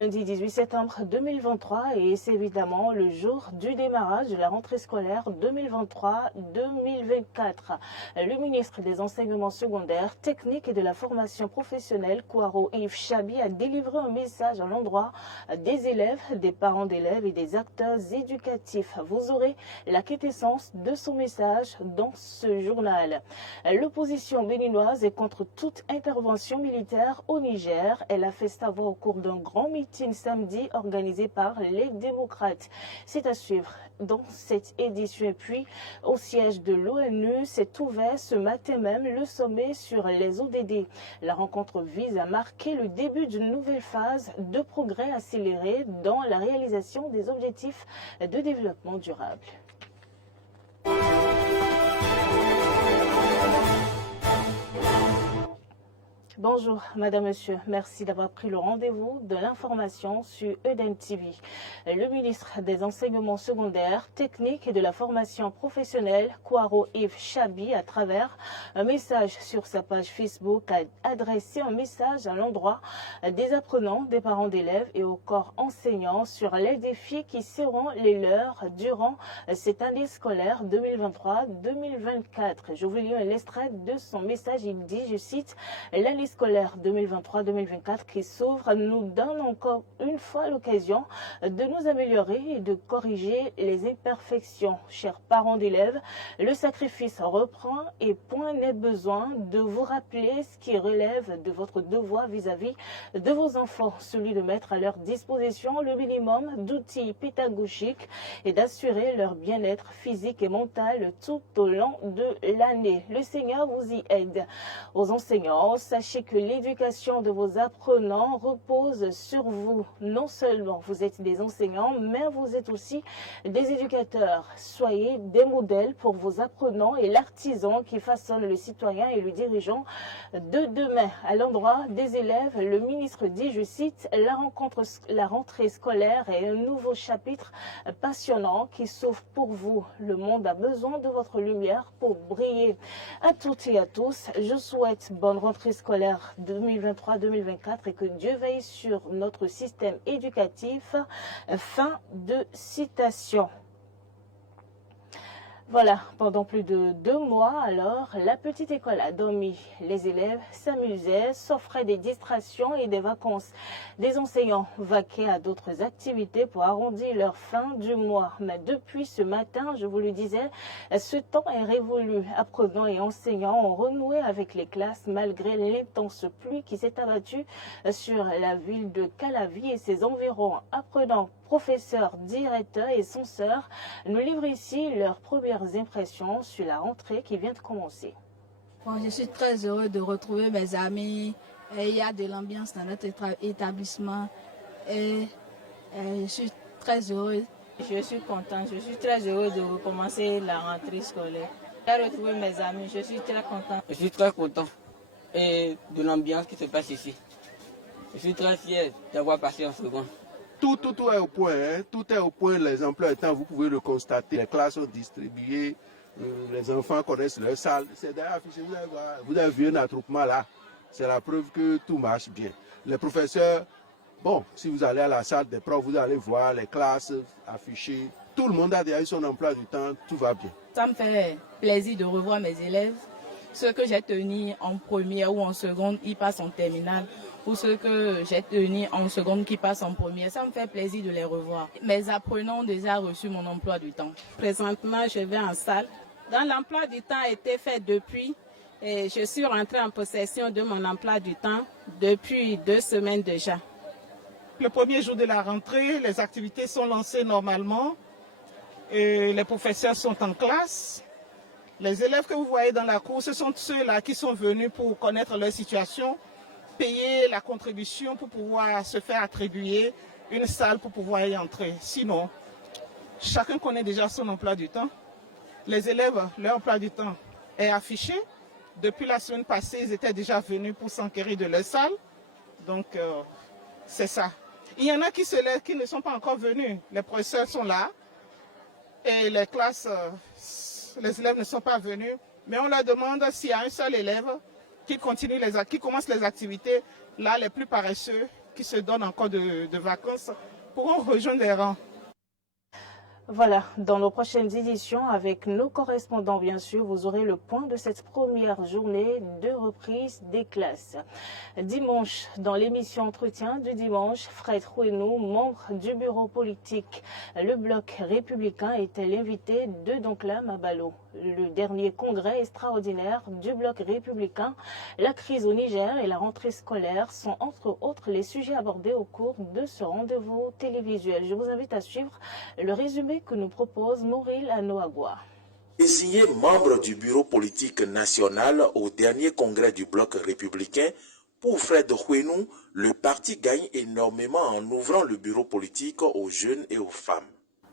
Lundi 18 septembre 2023 et c'est évidemment le jour du démarrage de la rentrée scolaire 2023-2024. Le ministre des Enseignements secondaires, techniques et de la formation professionnelle, Kouaro Yves Chabi, a délivré un message à l'endroit des élèves, des parents d'élèves et des acteurs éducatifs. Vous aurez la quintessence de son message dans ce journal. L'opposition béninoise est contre toute intervention militaire au Niger. Elle a fait savoir au cours d'un grand meeting samedi organisé par les démocrates. C'est à suivre dans cette édition. Et puis, au siège de l'ONU, s'est ouvert ce matin même le sommet sur les ODD. La rencontre vise à marquer le début d'une nouvelle phase de progrès accéléré dans la réalisation des objectifs de développement durable. Bonjour, Madame, Monsieur. Merci d'avoir pris le rendez-vous de l'information sur EDEN TV. Le ministre des Enseignements secondaires, techniques et de la formation professionnelle, Kouaro Yves Chabi, à travers un message sur sa page Facebook, a adressé un message à l'endroit des apprenants, des parents d'élèves et au corps enseignant sur les défis qui seront les leurs durant cette année scolaire 2023-2024. Je vous lis un extrait de son message. Il dit, je cite, l'année scolaire 2023-2024 qui s'ouvre nous donne encore une fois l'occasion de nous améliorer et de corriger les imperfections. Chers parents d'élèves, le sacrifice reprend et point n'est besoin de vous rappeler ce qui relève de votre devoir vis-à-vis de vos enfants, celui de mettre à leur disposition le minimum d'outils pédagogiques et d'assurer leur bien-être physique et mental tout au long de l'année. Le Seigneur vous y aide. Aux enseignants, sachez que l'éducation de vos apprenants repose sur vous. Non seulement vous êtes des enseignants, mais vous êtes aussi des éducateurs. Soyez des modèles pour vos apprenants et l'artisan qui façonne le citoyen et le dirigeant de demain. À l'endroit des élèves, le ministre dit, je cite, la rentrée scolaire est un nouveau chapitre passionnant qui s'ouvre pour vous. Le monde a besoin de votre lumière pour briller. À toutes et à tous, je souhaite bonne rentrée scolaire 2023-2024 et que Dieu veille sur notre système éducatif. Fin de citation. Voilà, pendant plus de 2 mois, alors, la petite école a dormi. Les élèves s'amusaient, s'offraient des distractions et des vacances. Des enseignants vaquaient à d'autres activités pour arrondir leur fin du mois. Mais depuis ce matin, je vous le disais, ce temps est révolu. Apprenants et enseignants ont renoué avec les classes malgré l'intense pluie qui s'est abattue sur la ville de Calavi et ses environs. Apprenants, professeurs, directeurs et censeurs nous livrent ici leurs premières impressions sur la rentrée qui vient de commencer. Bon, je suis très heureux de retrouver mes amis. Et il y a de l'ambiance dans notre établissement. Et je suis très heureux. Je suis contente, je suis très heureux de recommencer la rentrée scolaire. J'ai retrouvé mes amis, je suis très contente. Je suis très content et de l'ambiance qui se passe ici. Je suis très fier d'avoir passé en seconde. Tout est au point, hein. Tout est au point, les emplois étant, vous pouvez le constater. Les classes sont distribuées, les enfants connaissent leur salle. C'est d'ailleurs affiché, vous avez vu un attroupement là. C'est la preuve que tout marche bien. Les professeurs, bon, si vous allez à la salle des profs, vous allez voir les classes affichées. Tout le monde a déjà eu son emploi du temps, tout va bien. Ça me fait plaisir de revoir mes élèves. Ceux que j'ai tenus en première ou en seconde, ils passent en terminale. Ou ceux que j'ai tenus en seconde qui passent en première, ça me fait plaisir de les revoir. Mes apprenants ont déjà reçu mon emploi du temps. Présentement, je vais en salle. Dans l'emploi du temps a été fait depuis, et je suis rentrée en possession de mon emploi du temps depuis 2 semaines déjà. Le premier jour de la rentrée, les activités sont lancées normalement et les professeurs sont en classe. Les élèves que vous voyez dans la cour, ce sont ceux-là qui sont venus pour connaître leur situation, payer la contribution pour pouvoir se faire attribuer une salle pour pouvoir y entrer. Sinon, chacun connaît déjà son emploi du temps. Les élèves, leur emploi du temps est affiché. Depuis la semaine passée, ils étaient déjà venus pour s'enquérir de leur salle. Donc, c'est ça. Il y en a qui ne sont pas encore venus. Les professeurs sont là et les classes, les élèves ne sont pas venus. Mais on leur demande s'il y a un seul élève qui commence les activités, là, les plus paresseux, qui se donnent encore de vacances pourront rejoindre les rangs. Voilà, dans nos prochaines éditions, avec nos correspondants, bien sûr, vous aurez le point de cette première journée de reprise des classes. Dimanche, dans l'émission Entretien du dimanche, Fred Rouenou, membre du bureau politique, le bloc républicain, était l'invité de Donkla Mabalo. Le dernier congrès extraordinaire du bloc républicain, la crise au Niger et la rentrée scolaire sont entre autres les sujets abordés au cours de ce rendez-vous télévisuel. Je vous invite à suivre le résumé que nous propose Mauril Anoagua. Désigné membre du bureau politique national au dernier congrès du bloc républicain, pour Fred Rouenou, le parti gagne énormément en ouvrant le bureau politique aux jeunes et aux femmes.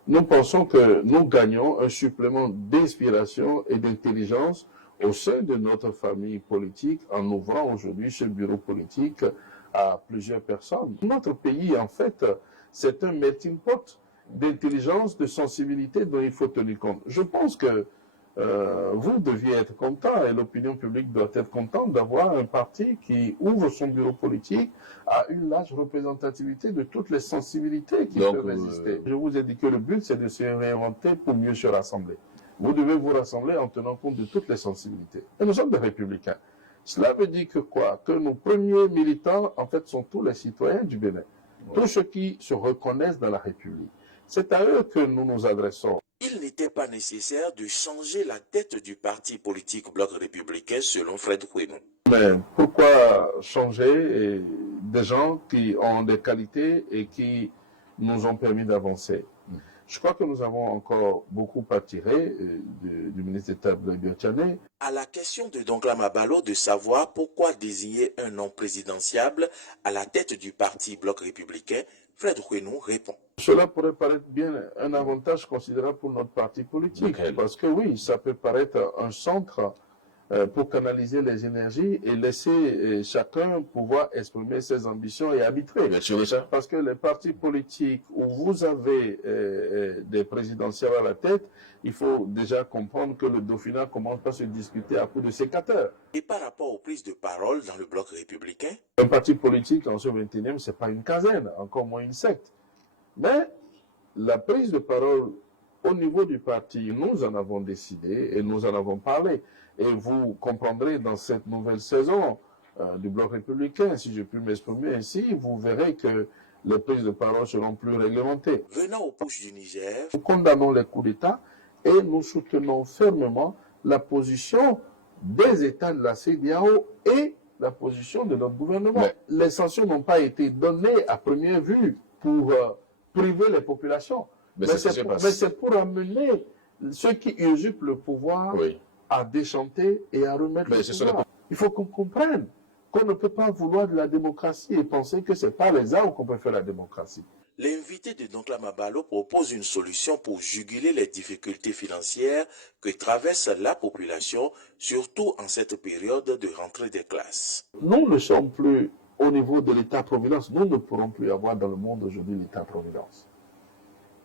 Nous pensons que nous gagnons un supplément d'inspiration et d'intelligence au sein de notre famille politique en ouvrant aujourd'hui ce bureau politique à plusieurs personnes. Notre pays, en fait, c'est un melting pot d'intelligence, de sensibilité dont il faut tenir compte. Je pense que vous deviez être content et l'opinion publique doit être contente d'avoir un parti qui ouvre son bureau politique à une large représentativité de toutes les sensibilités qui peuvent exister. Je vous ai dit que le but, c'est de se réinventer pour mieux se rassembler. Vous devez vous rassembler en tenant compte de toutes les sensibilités. Et nous sommes des républicains. Cela veut dire que quoi? Que nos premiers militants, en fait, sont tous les citoyens du Bénin. Tous ceux qui se reconnaissent dans la République. C'est à eux que nous nous adressons. Il n'était pas nécessaire de changer la tête du parti politique bloc républicain selon Fred Rouenou. Mais pourquoi changer des gens qui ont des qualités et qui nous ont permis d'avancer? Je crois que nous avons encore beaucoup à tirer du ministre d'État Blaise Diagne. À la question de Donkla Mabalo de savoir pourquoi désigner un nom présidentiable à la tête du parti bloc républicain, Fred Rouenou répond. Cela pourrait paraître bien un avantage considérable pour notre parti politique. Parce que oui, ça peut paraître un centre pour canaliser les énergies et laisser chacun pouvoir exprimer ses ambitions et arbitrer. Bien sûr, ça. Parce que les partis politiques où vous avez des présidentielles à la tête, il faut déjà comprendre que le Dauphinat commence pas à se discuter à coups de sécateurs. Et par rapport aux prises de parole dans le bloc républicain, un parti politique en ce 21e, ce n'est pas une caserne, encore moins une secte. Mais la prise de parole au niveau du parti, nous en avons décidé et nous en avons parlé. Et vous comprendrez dans cette nouvelle saison du bloc républicain, si je puis m'exprimer ainsi, vous verrez que les prises de parole seront plus réglementées. Venant aux Pouches du Niger, nous condamnons les coups d'État et nous soutenons fermement la position des États de la CEDEAO et la position de notre gouvernement. Mais les sanctions n'ont pas été données à première vue pour priver les populations. Mais c'est pour amener ceux qui usurpent le pouvoir à déchanter et à remettre le pouvoir. Il faut qu'on comprenne qu'on ne peut pas vouloir de la démocratie et penser que ce n'est pas les armes qu'on peut faire la démocratie. L'invité de Donkla Mabalo propose une solution pour juguler les difficultés financières que traverse la population, surtout en cette période de rentrée des classes. Nous ne sommes plus au niveau de l'État-providence. Nous ne pourrons plus avoir dans le monde aujourd'hui l'État-providence.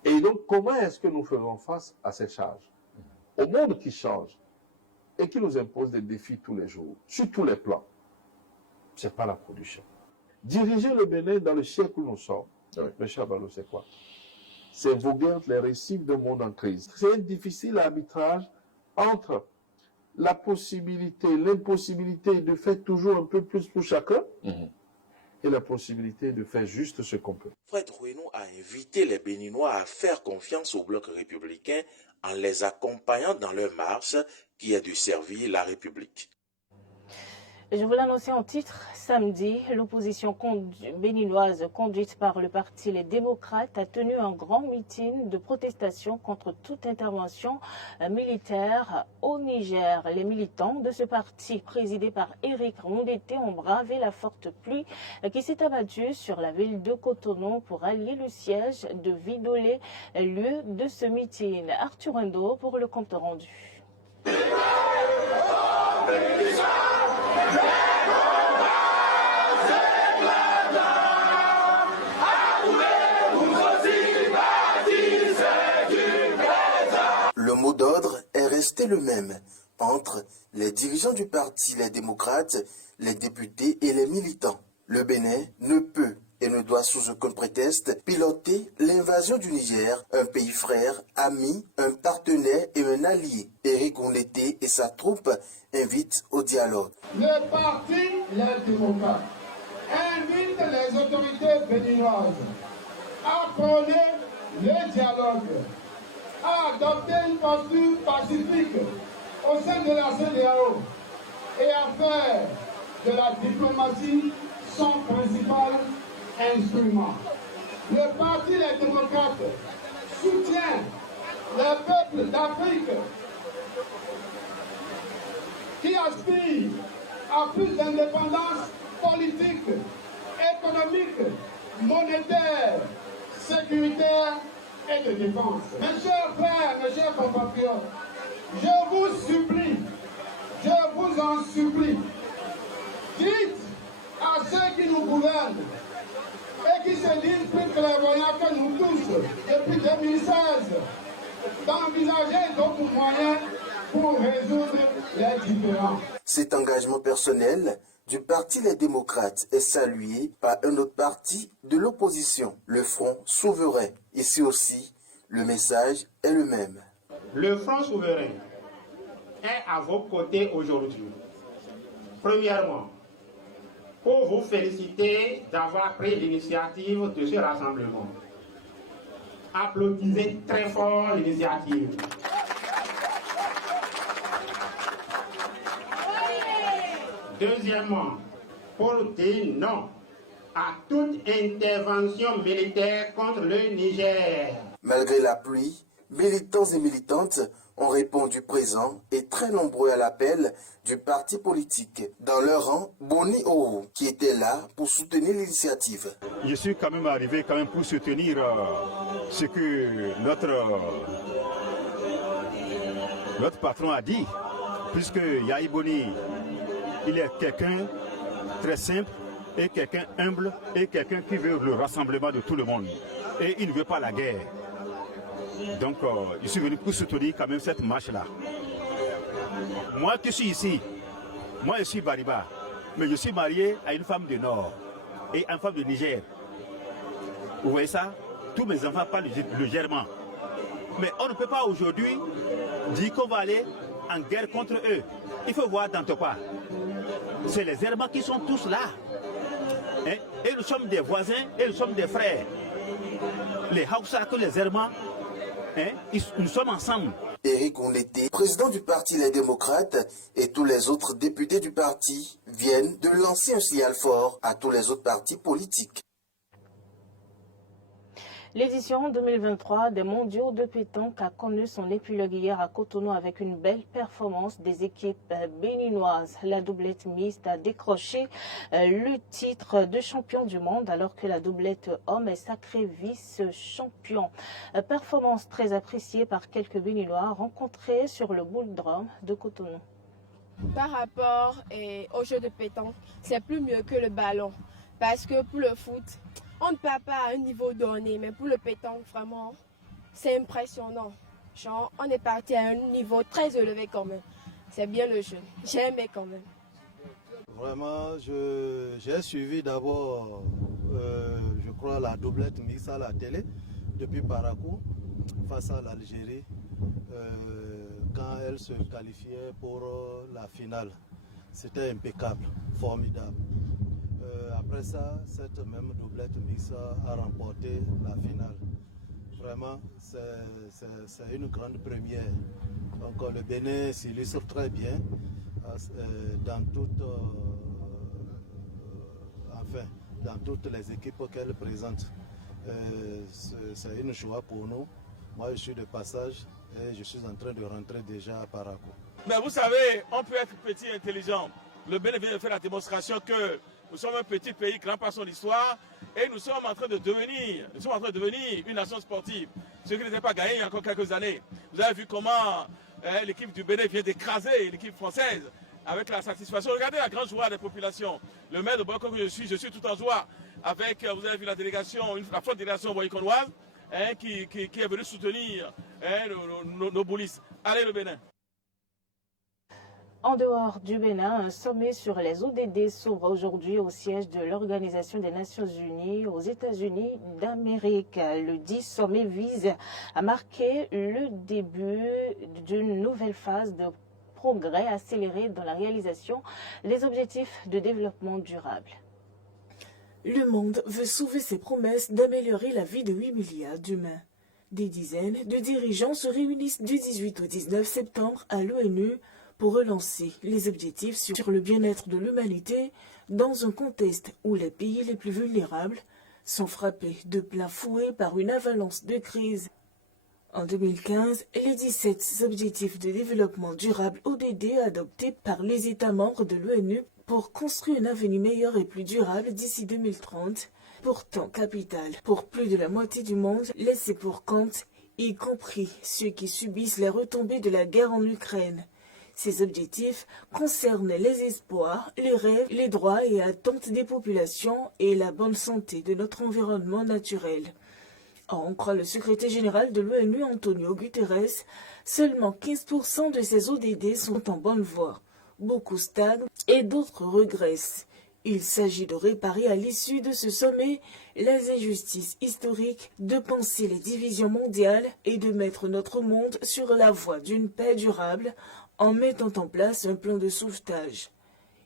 Et donc, comment est-ce que nous faisons face à ces charges? Au monde qui change et qui nous impose des défis tous les jours, sur tous les plans, ce n'est pas la production. Diriger le Bénin dans le siècle où nous sommes, M. Abalo, c'est quoi? C'est voguer entre les récifs d'un monde en crise. C'est un difficile arbitrage entre la possibilité, l'impossibilité de faire toujours un peu plus pour chacun et la possibilité de faire juste ce qu'on peut. Fred Rouenou a invité les Béninois à faire confiance au bloc républicain en les accompagnant dans leur marche qui est de servir la République. Je vous l'annonçais en titre, samedi, l'opposition béninoise conduite par le parti Les Démocrates a tenu un grand meeting de protestation contre toute intervention militaire au Niger. Les militants de ce parti, présidé par Éric Moundété, ont bravé la forte pluie qui s'est abattue sur la ville de Cotonou pour allier le siège de Vidolé, lieu de ce meeting. Arthur Endo pour le compte rendu. Le mot d'ordre est resté le même entre les dirigeants du parti Les Démocrates, les députés et les militants. Le Bénin ne peut et ne doit sous aucun prétexte piloter l'invasion du Niger, un pays frère, ami, un partenaire et un allié. Éric Onleté et sa troupe invitent au dialogue. Le parti Les Démocrates invite les autorités béninoises à prôner le dialogue, à adopter une posture pacifique au sein de la CEDEAO et à faire de la diplomatie son principal instrument. Le parti Les Démocrates soutient les peuples d'Afrique qui aspirent à plus d'indépendance politique, économique, monétaire, sécuritaire et de défense. Mes chers frères, mes chers compatriotes, je vous supplie, je vous en supplie, dites à ceux qui nous gouvernent et qui se disent plus clairvoyants que nous tous depuis 2016 d'envisager d'autres moyens pour résoudre les différends. Cet engagement personnel du Parti Les Démocrates est salué par un autre parti de l'opposition, le Front Souverain. Ici aussi, le message est le même. Le Front Souverain est à vos côtés aujourd'hui. Premièrement, pour vous féliciter d'avoir pris l'initiative de ce rassemblement. Applaudissez très fort l'initiative. Deuxièmement, pour dire non à toute intervention militaire contre le Niger. Malgré la pluie, militants et militantes ont répondu présents et très nombreux à l'appel du parti politique. Dans leur rang, Boni Oho, qui était là pour soutenir l'initiative. Je suis quand même arrivé pour soutenir ce que notre patron a dit, puisque Yahi Boni, il est quelqu'un très simple et quelqu'un humble et quelqu'un qui veut le rassemblement de tout le monde. Et il ne veut pas la guerre. Donc je suis venu pour soutenir quand même cette marche-là. Moi qui suis ici, moi je suis Bariba, mais je suis marié à une femme du Nord et une femme du Niger. Vous voyez ça? Tous mes enfants parlent le germain. Mais on ne peut pas aujourd'hui dire qu'on va aller en guerre contre eux. Il faut voir dans quoi. C'est les Hermans qui sont tous là. Hein? Et nous sommes des voisins et nous sommes des frères. Les Hausa que les Hermans, hein? Nous sommes ensemble. Éric Onleté, président du Parti Les Démocrates, et tous les autres députés du parti viennent de lancer un signal fort à tous les autres partis politiques. L'édition 2023 des mondiaux de pétanque a connu son épilogue hier à Cotonou avec une belle performance des équipes béninoises. La doublette mixte a décroché le titre de champion du monde alors que la doublette homme est sacrée vice-champion. Performance très appréciée par quelques béninois rencontrés sur le bouldrome de Cotonou. Par rapport au jeu de pétanque, c'est plus mieux que le ballon parce que pour le foot, on ne part pas à un niveau donné, mais pour le pétanque, vraiment, c'est impressionnant. Genre, on est parti à un niveau très élevé quand même. C'est bien le jeu. J'ai aimé quand même. Vraiment, j'ai suivi d'abord, je crois, la doublette mixte à la télé, depuis Parakou, face à l'Algérie, quand elle se qualifiait pour la finale. C'était impeccable, formidable. Après ça, cette même doublette mixte a remporté la finale. Vraiment, c'est une grande première. Donc le Bénin s'illustre très bien dans toutes les équipes qu'elle présente. C'est une joie pour nous. Moi, je suis de passage et je suis en train de rentrer déjà à Parakou. Mais vous savez, on peut être petit et intelligent. Le Bénin vient de faire la démonstration que nous sommes un petit pays grand par son histoire et nous sommes en train de devenir une nation sportive. Ce qui n'était pas gagné il y a encore quelques années. Vous avez vu comment l'équipe du Bénin vient d'écraser l'équipe française avec la satisfaction. Regardez la grande joie des populations. Le maire de Boko que je suis tout en joie avec, vous avez vu la délégation, la forte délégation boyconoise qui est venue soutenir nos boulistes. Allez le Bénin. En dehors du Bénin, un sommet sur les ODD s'ouvre aujourd'hui au siège de l'Organisation des Nations Unies aux États-Unis d'Amérique. Le 10 sommet vise à marquer le début d'une nouvelle phase de progrès accéléré dans la réalisation des objectifs de développement durable. Le monde veut sauver ses promesses d'améliorer la vie de 8 milliards d'humains. Des dizaines de dirigeants se réunissent du 18 au 19 septembre à l'ONU pour relancer les objectifs sur le bien-être de l'humanité dans un contexte où les pays les plus vulnérables sont frappés de plein fouet par une avalanche de crises. En 2015, les 17 objectifs de développement durable ODD adoptés par les États membres de l'ONU pour construire un avenir meilleur et plus durable d'ici 2030, pourtant capital pour plus de la moitié du monde laissé pour compte, y compris ceux qui subissent les retombées de la guerre en Ukraine. Ces objectifs concernent les espoirs, les rêves, les droits et attentes des populations et la bonne santé de notre environnement naturel. Or, on croit le secrétaire général de l'ONU, Antonio Guterres, seulement 15% de ces ODD sont en bonne voie. Beaucoup stagnent et d'autres regressent. Il s'agit de réparer à l'issue de ce sommet les injustices historiques, de penser les divisions mondiales et de mettre notre monde sur la voie d'une paix durable en mettant en place un plan de sauvetage.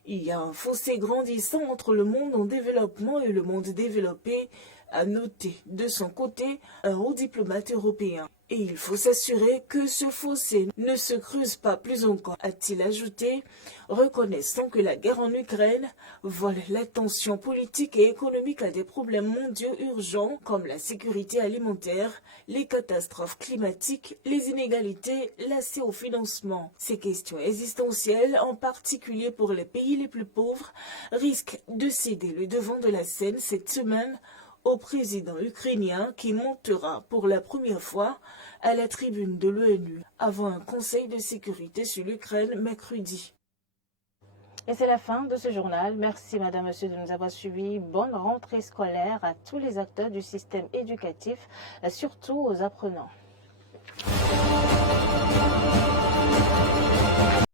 Il y a un fossé grandissant entre le monde en développement et le monde développé, a noté de son côté un haut diplomate européen. Et il faut s'assurer que ce fossé ne se creuse pas plus encore, a-t-il ajouté, reconnaissant que la guerre en Ukraine vole l'attention politique et économique à des problèmes mondiaux urgents comme la sécurité alimentaire, les catastrophes climatiques, les inégalités, l'accès au financement. Ces questions existentielles, en particulier pour les pays les plus pauvres, risquent de céder le devant de la scène cette semaine au président ukrainien qui montera pour la première fois à la tribune de l'ONU avant un conseil de sécurité sur l'Ukraine mercredi. Et c'est la fin de ce journal. Merci madame, monsieur de nous avoir suivis. Bonne rentrée scolaire à tous les acteurs du système éducatif, surtout aux apprenants.